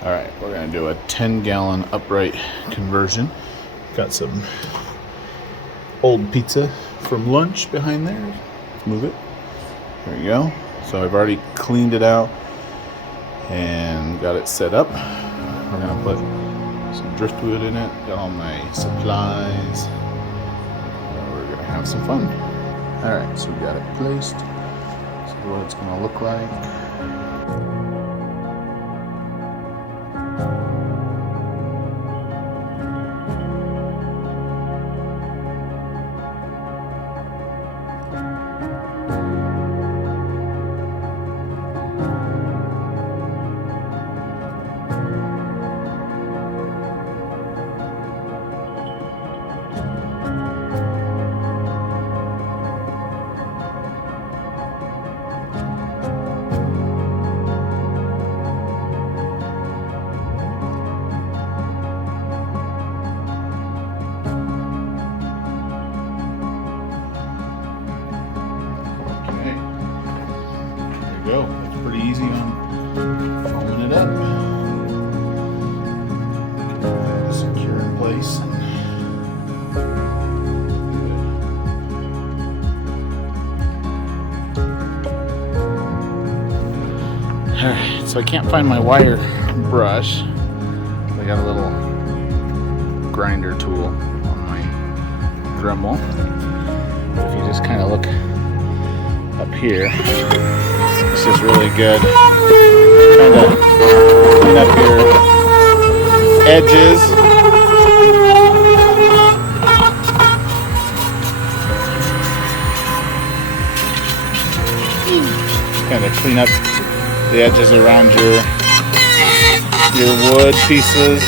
All right, we're gonna do a 10-gallon upright conversion. Got some old pizza from lunch behind there. Move it. There we go. So I've already cleaned it out and got it set up. We're gonna put some driftwood in it. Got all my supplies. We're gonna have some fun. All right, so we got it placed. See what it's gonna look like. Go. It's pretty easy on foaming it up. Secure in place. Alright, so I can't find my wire brush. I got a little grinder tool on my Dremel. If you just kind of look up here, this is really good. Kind of clean up your edges. Kind of clean up the edges around your wood pieces.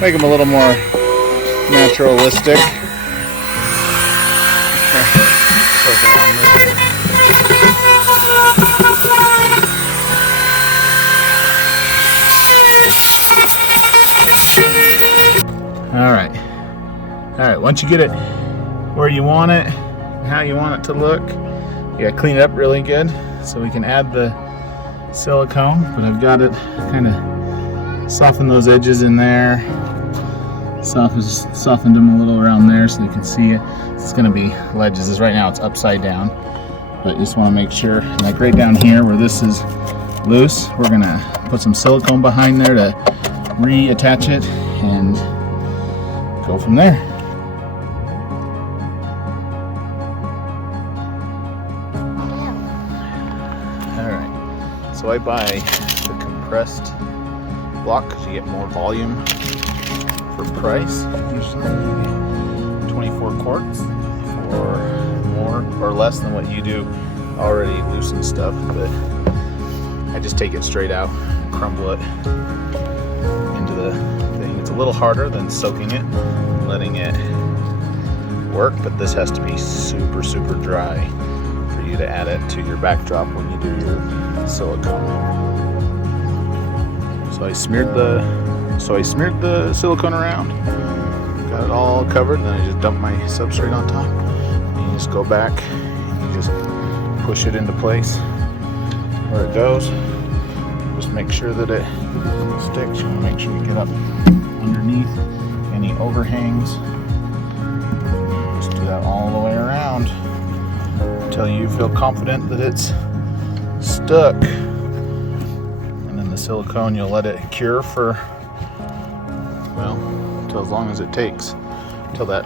Make them a little more naturalistic. All right. Once you get it where you want it, how you want it to look, you gotta clean it up really good so we can add the silicone. But I've got it kind of soften those edges in there. Softened them a little around there so you can see it. It's going to be ledges. As right now it's upside down, but you just want to make sure, like right down here where this is loose, we're going to put some silicone behind there to reattach it and go from there. Alright, so I buy the compressed block because you get more volume for price. Usually you get 24 quarts for more or less than what you do already loosened stuff, but I just take it straight out and crumble it into the thing. It's a little harder than soaking it and letting it work, but this has to be super dry for you to add it to your backdrop when you do your silicone. So I smeared the silicone around, got it all covered, and then I just dumped my substrate on top. And you just go back and you just push it into place where it goes. Just make sure that it sticks. You want to make sure you get up underneath any overhangs. Just do that all the way around until you feel confident that it's stuck. The silicone, you'll let it cure for, well, until as long as it takes, until that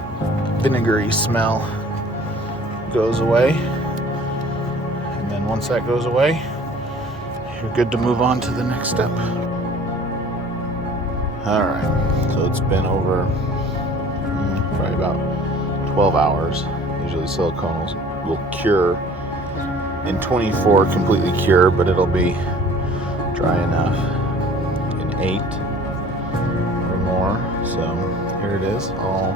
vinegary smell goes away. And then once that goes away, you're good to move on to the next step. Alright, so it's been over probably about 12 hours. Usually silicone will cure in 24, completely cure, but it'll be dry enough in 8 or more. So here it is, all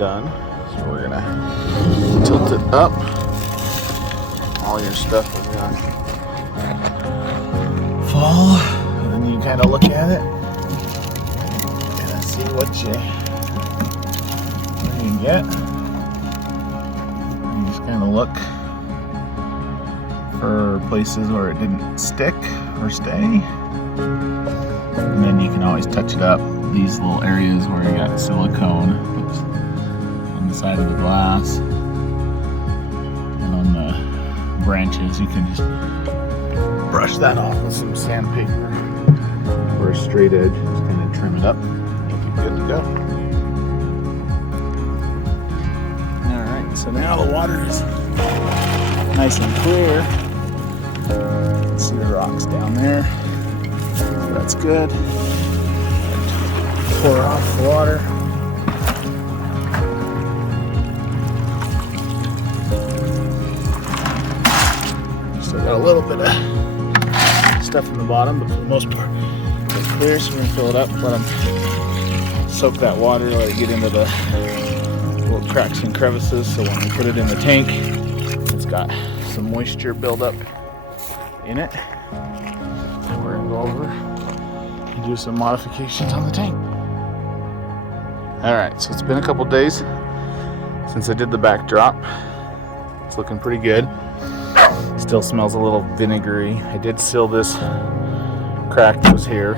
done. So we're gonna tilt it up. All your stuff is gonna fall, and then you kind of look at it and see what you get. You just kind of look for places where it didn't stick or stay. And then you can always touch it up. These little areas where you got silicone on the side of the glass and on the branches, you can just brush that off with some sandpaper or a straight edge. Just kind of trim it up. You'll be good to go. Alright, so now the water is nice and clear. You can see the rocks down there. So that's good. Pour off the water. Still got a little bit of stuff in the bottom, but for the most part it's clear, so we're going to fill it up, let them soak that water, let it get into the little cracks and crevices, so when we put it in the tank, it's got some moisture buildup in it. And we're going to go over and do some modifications on the tank. Alright, so it's been a couple days since I did the backdrop. It's looking pretty good. Still smells a little vinegary. I did seal this crack that was here.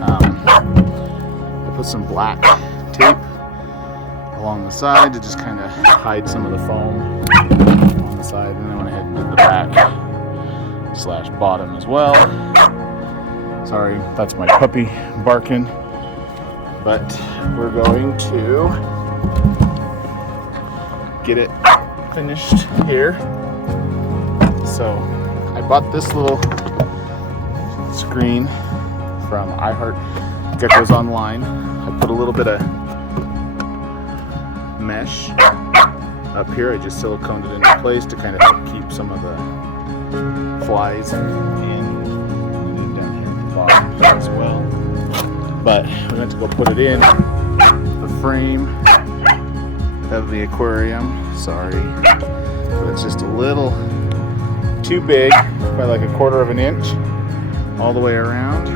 I put some black tape along the side to just kind of hide some of the foam on the side, and then I went ahead and did the back / bottom as well. Sorry, that's my puppy barking. But we're going to get it finished here. So I bought this little screen from iHeart Geckos online. I put a little bit of mesh up here. I just siliconed it into place to kind of help keep some of the flies in, and then down here at the bottom as well. But we're going to go put it in the frame of the aquarium. Sorry, but it's just a little too big by like 1/4 of an inch all the way around.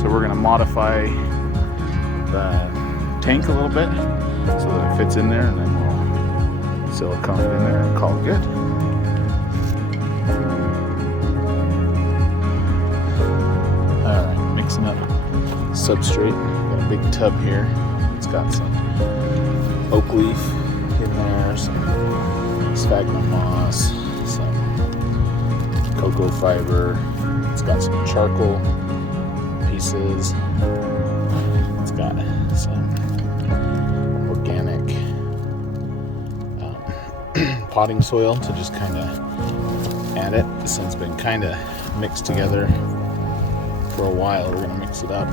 So we're going to modify the tank a little bit so that it fits in there, and then we'll silicone it in there and call it good. Alright, mixing up substrate. Got a big tub here. It's got some oak leaf in there, some sphagnum moss, some cocoa fiber. It's got some charcoal pieces. It's got some organic potting soil to just kind of add it. This thing's been kind of mixed together for a while. We're going to mix it up,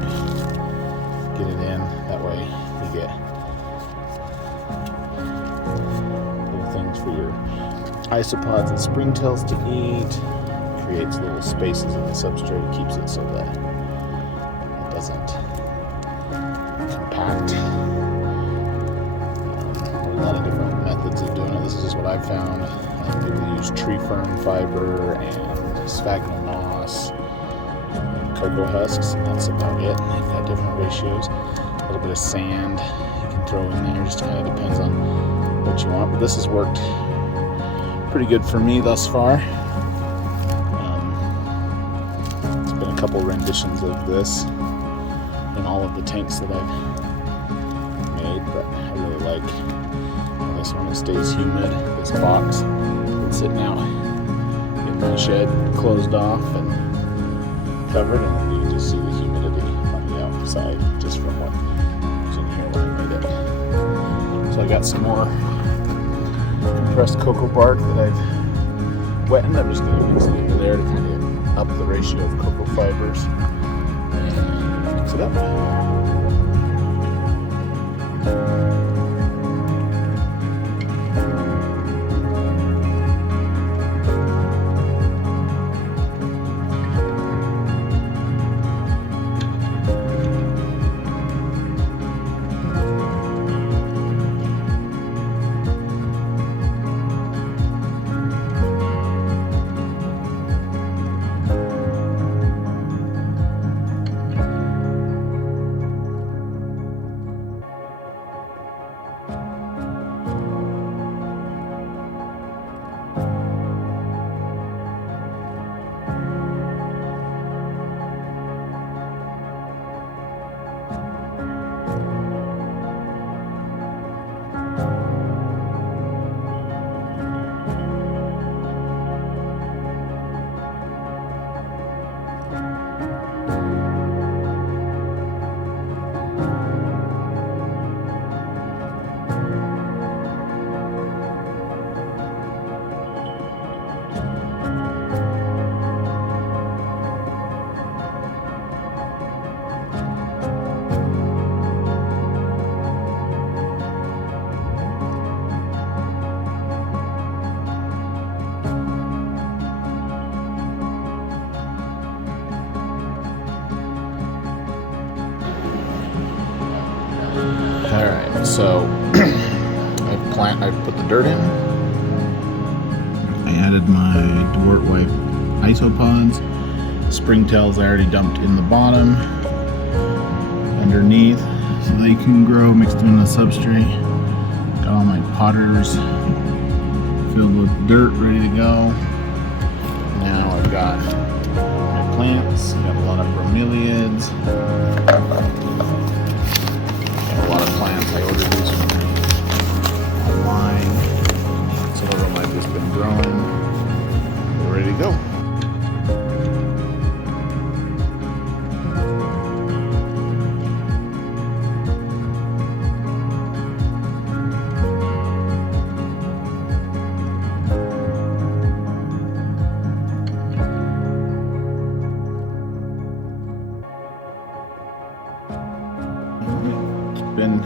get it in. That way you get little things for your isopods and springtails to eat. Creates little spaces in the substrate, keeps it so that it doesn't compact. There are a lot of different methods of doing it. This is just what I've found. People use tree fern fiber and sphagnum moss and cocoa husks, and that's about it. They've got different ratios. A little bit of sand you can throw in there, just kind of depends on what you want. But this has worked pretty good for me thus far. It's been a couple renditions of this in all of the tanks that I've made, but I really like this one. It stays humid. This box been sitting out in my shed, closed off and covered, and you can just see the humidity on the outside just from what was in here when I made it. So I got some more compressed cocoa bark that I've wetted. I'm just going to mix it into there to kind of up the ratio of cocoa fibers and mix it up. So I put the dirt in. I added my Dwart Wipe isopods. Springtails I already dumped in the bottom underneath so they can grow, mixed them in the substrate. Got all my potters filled with dirt ready to go. Now I've got my plants. Got a lot of bromeliads. Got a lot of plants. I ordered these from online. Some of them I've just been growing. They're ready to go. Been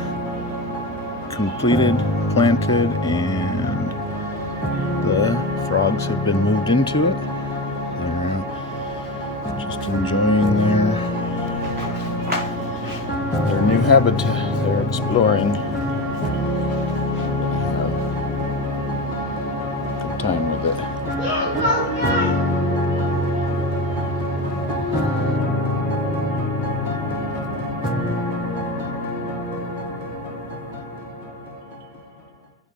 completed, planted, and the frogs have been moved into it. They're just enjoying their new habitat. They're exploring. Good time with it.